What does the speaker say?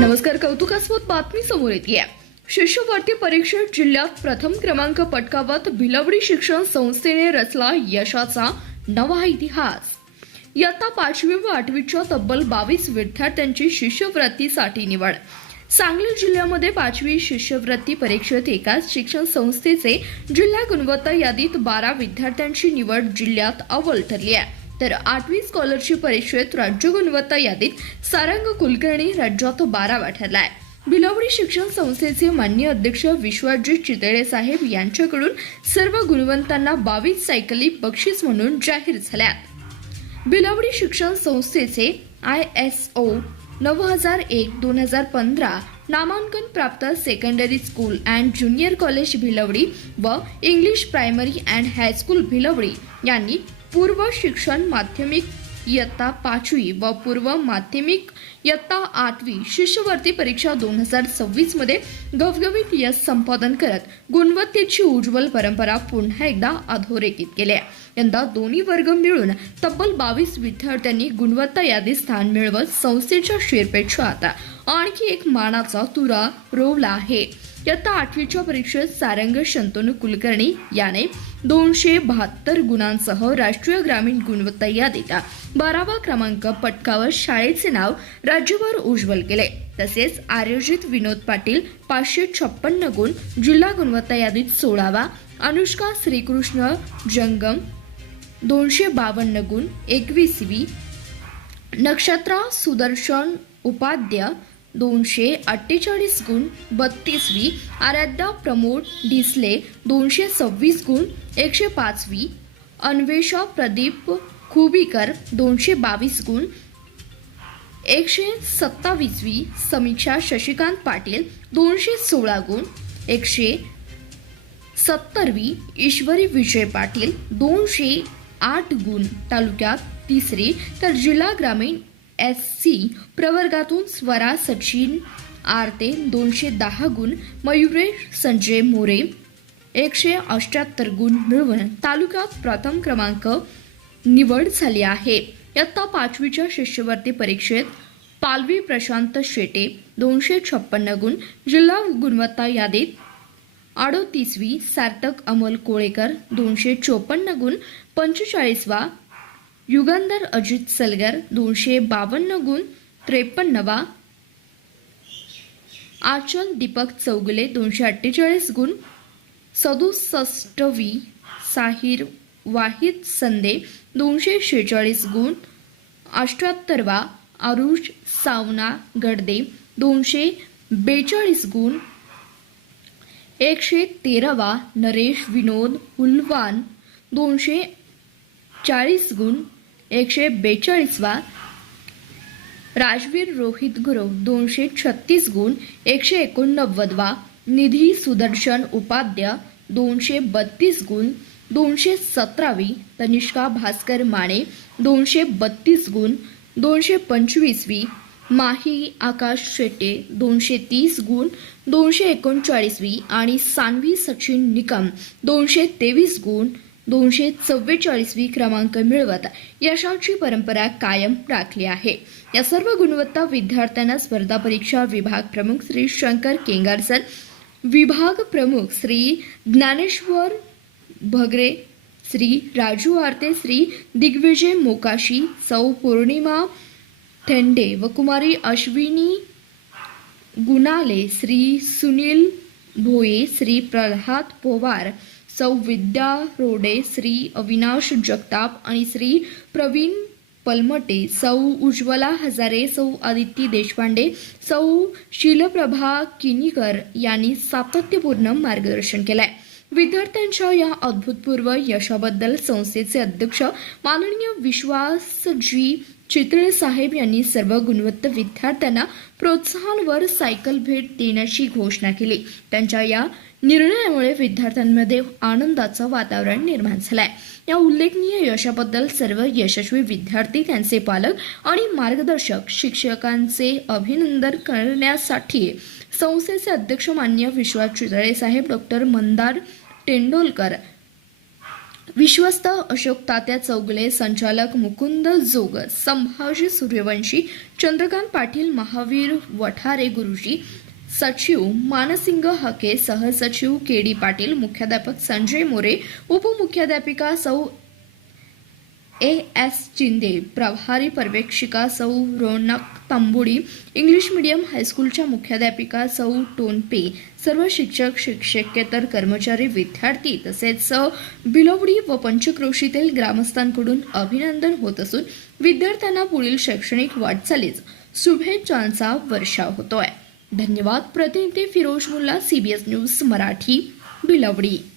नमस्कार. कौतुकास्पद बातमी समोर येते. शिष्यवृत्ती परीक्षेत जिल्ह्यात प्रथम क्रमांक पटकावत भिलवडी शिक्षण संस्थेने रचला यशाचा नवा इतिहास. इयत्ता 5वी व 8वीच्या तब्बल 22 विद्यार्थ्यांची शिष्यवृत्तीसाठी निवड. सांगली जिल्ह्यामध्ये 5वी शिष्यवृत्ती परीक्षेत एकाच शिक्षण संस्थेचे जिल्हा गुणवत्ता यादीत 12 विद्यार्थ्यांची निवड जिल्ह्यात अव्वल ठरली आहे. तर 8वी स्कॉलरशिप परीक्षेत राज्य गुणवत्ता यादीत सारंग कुलकर्णी राज्यात 12वा ठरलाय. भिलवडी शिक्षण संस्थेचे माननीय अध्यक्ष विश्वजित चितळे साहेब यांच्याकडून सर्व गुणवंतांना 22 सायकली बक्षीस म्हणून जाहीर झाल्यात. भिलवडी शिक्षण संस्थेचे ISO 9001-2015 नामांकन प्राप्त secondary school and junior college Bhilwadi व English primary and high school Bhilwadi यांनी पूर्व शिक्षण माध्यमिक इयत्ता 5वी व पूर्व माध्यमिक इयत्ता 8वी शिष्यवृत्ती परीक्षा 2026 मध्ये घवघवीत यश संपादन करत गुणवत्तेची उज्ज्वल परंपरा पुन्हा एकदा अधोरेखित केली आहे. यंदा दोन्ही वर्ग मिळून तब्बल 22 विद्यार्थ्यांनी गुणवत्ता यादीत स्थान मिळवत संस्थेच्या शिरपेचात आणखी एक मानाचा तुरा रोवला आहे. इयत्ता 8वीच्या परीक्षेत सारंग शंतनू कुलकर्णी याने 272 गुणांसह राष्ट्रीय ग्रामीण गुणवत्ता यादीत 12वा क्रमांक पटकावत शाळेचे नाव राज्यभर उज्ज्वल केले. तसेच आयोजित विनोद पाटील 556 गुण, जिल्हा गुणवत्ता यादीत 16वा, अनुष्का श्रीकृष्ण जंगम 252 गुण 21वी, नक्षत्रा सुदर्शन उपाध्याय 248 गुण 32वी, आराध्या प्रमोद डिसले 226 गुण 105वी, अन्वेषा प्रदीप खुबीकर 222 गुण 127वी, समीक्षा शशिकांत पाटील 216 गुण 170वी, ईश्वरी विजय पाटील 208 गुण तालुक्यात 3री, तर जिल्हा ग्रामीण SC प्रवर्गातून स्वरा सचिन आरते 210 गुण, मयुरेश संजय मोरे 178 गुण मिळवून तालुक्यात प्रथम क्रमांक निवड झाली आहे. इयत्ता 5वीच्या शिष्यवृत्ती परीक्षेत पालवी प्रशांत शेटे 256 गुण, जिल्हा गुणवत्ता यादीत 38वी, सार्थक अमोल कोळेकर 254 गुण 45वा, युगंधर अजित सलगर 252 गुण 53वा, आचल दीपक चौगुले 248 गुण 67वी, साहिर वाहिद संदे 246 गुण 78वा, आरुष सावना गडदे 242 गुण 113वा, नरेश विनोद हुलवान 240 गुण 142वा, राजवीर रोहित गुरव 236 गुण 189वा, निधी सुदर्शन उपाध्याय 232 गुण 217वी, तनिष्का भास्कर माने 232 गुण 225वी, माही आकाश शेटे 230 गुण 239वी आणि सान्वी सचिन निकम 223 गुण 244वी क्रमांक मिळवत यशाची परंपरा कायम राखली आहे. या सर्व गुणवत्ता विद्यार्थ्यांना स्पर्धा परीक्षा विभाग प्रमुख श्री शंकर केंगार सर, विभाग प्रमुख श्री ज्ञानेश्वर भगरे, श्री राजू आरते, श्री दिग्विजय मोकाशी, सौ पौर्णिमा ठेंडे व कुमारी अश्विनी गुणाले, श्री सुनील भोये, श्री प्रल्हाद पवार, सौ विद्या रोडे, श्री अविनाश जगताप आणि श्री प्रवीण पलमटे, सौ उज्ज्वला हजारे, सौ आदिती देशपांडे, सौ शीलप्रभा किनीकर यांनी सातत्यपूर्ण मार्गदर्शन केलंय. विद्यार्थ्यांच्या या अभूतपूर्व यशाबद्दल संस्थेचे अध्यक्ष माननीय विश्वासजी चितळे साहेब यांनी सर्व गुणवत्ता विद्यार्थ्यांना प्रोत्साहनवर सायकल भेट देण्याची घोषणा केली. त्यांच्या या निर्णयामुळे विद्यार्थ्यांमध्ये आनंदाचं वातावरण निर्माण झालंय. या उल्लेखनीय यशाबद्दल सर्व यशस्वी विद्यार्थी, त्यांचे पालक आणि मार्गदर्शक शिक्षकांचे अभिनंदन करण्यासाठी संस्थेचे अध्यक्ष माननीय विश्वास चितळे साहेब, डॉक्टर मंदार तेंडोलकर, विश्वस्त अशोक तात्या चौगले, संचालक मुकुंद जोगर, संभाजी सूर्यवंशी, चंद्रकांत पाटील, महावीर वठारे गुरुजी, सचिव मानसिंग हके, सहसचिव केडी पाटील, मुख्याध्यापक संजय मोरे, उपमुख्याध्यापिका सौ एस चिंदे, प्रभारी पर्यवेक्षिका सौ रौनक तांबुडी, इंग्लिश मीडियम हायस्कूलच्या मुख्याध्यापिका सौ टोनपे, सर्व शिक्षक शिक्षकेतर कर्मचारी, विद्यार्थी तसेच बिलोवडी व पंचक्रोशीतील ग्रामस्थांकडून अभिनंदन होत असून विद्यार्थ्यांना पुढील शैक्षणिक वाटचालीस शुभेच्छांचा वर्षाव होतोय. धन्यवाद. प्रतिनिधी फिरोज मुल्ला, CBS न्यूज मराठी, बिलोवडी.